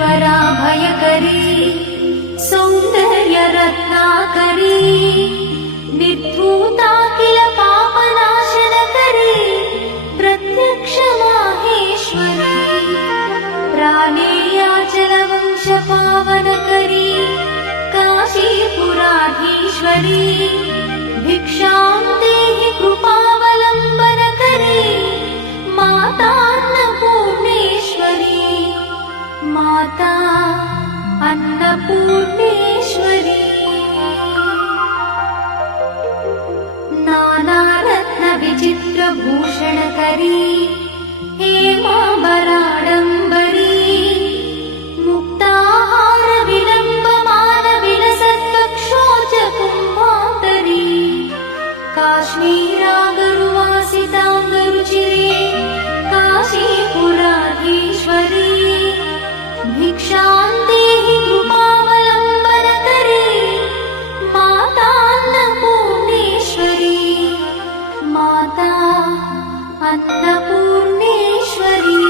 वरा भयकरी सौंदर्य रत्नाकरी निर्धूता किल पापनाशनकरी प्रत्यक्ष माहेश्वरी प्राणेयाचल वंश पावनकरी काशीपुराधीश्वरी भिक्षां देहि कृपावलम्बनकरी माता अन्नपूर्णेश्वरी माता अन्नपूर्णेश्वरी नानारत्न विचित्र भूषणकरी हेमांबराडम्बरी मुक्ताहार विलम्बमान विलसत्कक्षोज कुम्भान्तरी काश्मीरागरुवासिताङ्गरुचिरे काशीपुराधीश्वरी भिक्षां देहि कृपावलम्बनकरी माता अन्नपूर्णेश्वरी माता अन्नपूर्णेश्वरी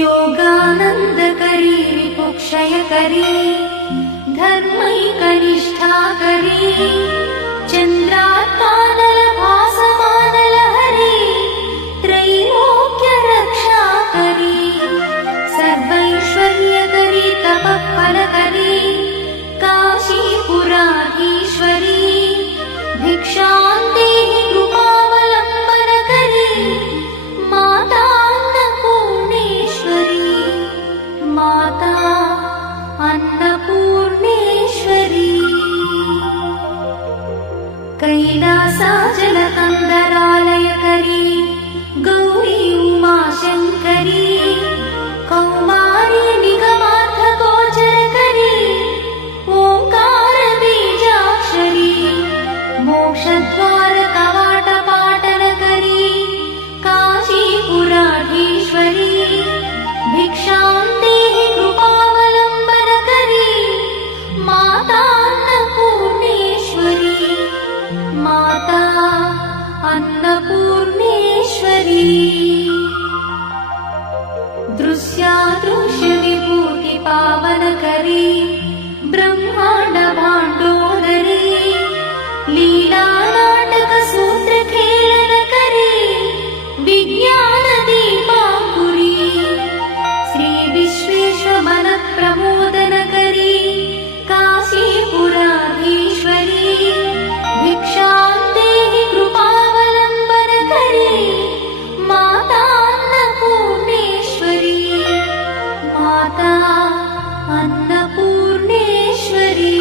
योगानन्दकरी विपुक्षयकरी धर्मैकनिष्ठाकरी चन्द्रात्मानलभासमानलहरी त्रैलोक्यरक्षाकरी सर्वैश्वर्यकरी तपःफलकरी काशीपुराधीश्वरी भिक्षां देहि कृपावलम्बनकरी माता अन्नपूर्णेश्वरी माता अन्नपूर्णेश्वरी कैलासाचलकन्दरालयकरी गौरी उमाशङ्करी कौमारी निगमार्थगोचरकरी ओंकार बीजाक्षरी मोक्षद्वार कवाटपाटनकरी काशीपुराधीश्वरी भिक्षां देहि कृपावलम्बनकरी माता अन्नपूर्णेश्वरी माता अन्नपूर्णेश्वरी दृश्यादृश्य विभूति पावनकरी ब्रह्मांड भाण्डोदरी लीला नाटक सूत्र खेलनकरी विज्ञान दीपांकुरी श्री विश्वेश्वर मन प्रमोदनकरी काशीपुराधीश्वरी भिक्षां देहि कृपावलम्बनकरी माता अन्नपूर्णेश्वरी माता अन्नपूर्णेश्वरी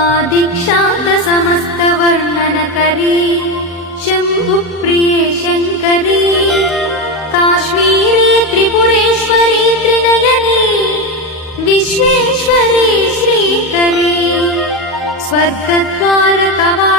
आदिक्षान्त समस्त वर्णनकरी शम्भुप्रिये शङ्करी काश्मीरी त्रिपुरेश्वरी त्रिनयनी विश्वेश्वरी श्रीकरी स्वर्गद्वार कवा